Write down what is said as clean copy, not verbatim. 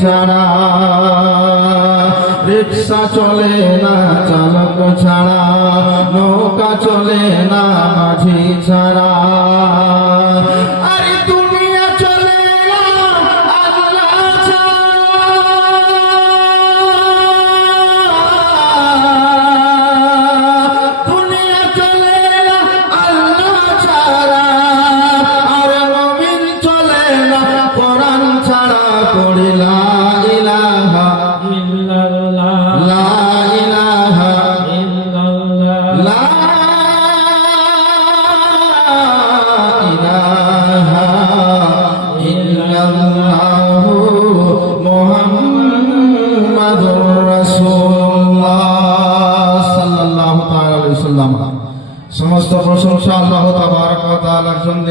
ছাড়া, রিক্সা চলে না চালক ছাড়া, নৌকা চলে না মাঝি ছাড়া। আরে দুনিয়া চলে না আল্লাহ ছাড়া, দুনিয়া চলে না আল্লাহ ছাড়া, আর মুমিন চলে না কোরআন ছাড়া। পড়ি লা ইলাহা ইল্লাল্লাহ, লা ইলাহা ইল্লাল্লাহ, লা ইলাহা ইল্লাল্লাহ মুহাম্মাদুর রাসূলুল্লাহ সাল্লাল্লাহু তাআলা আলাইহি ওয়াসাল্লাম। সমস্ত প্রশংসা আল্লাহ তাবারক ওয়া তাআলার জন্য।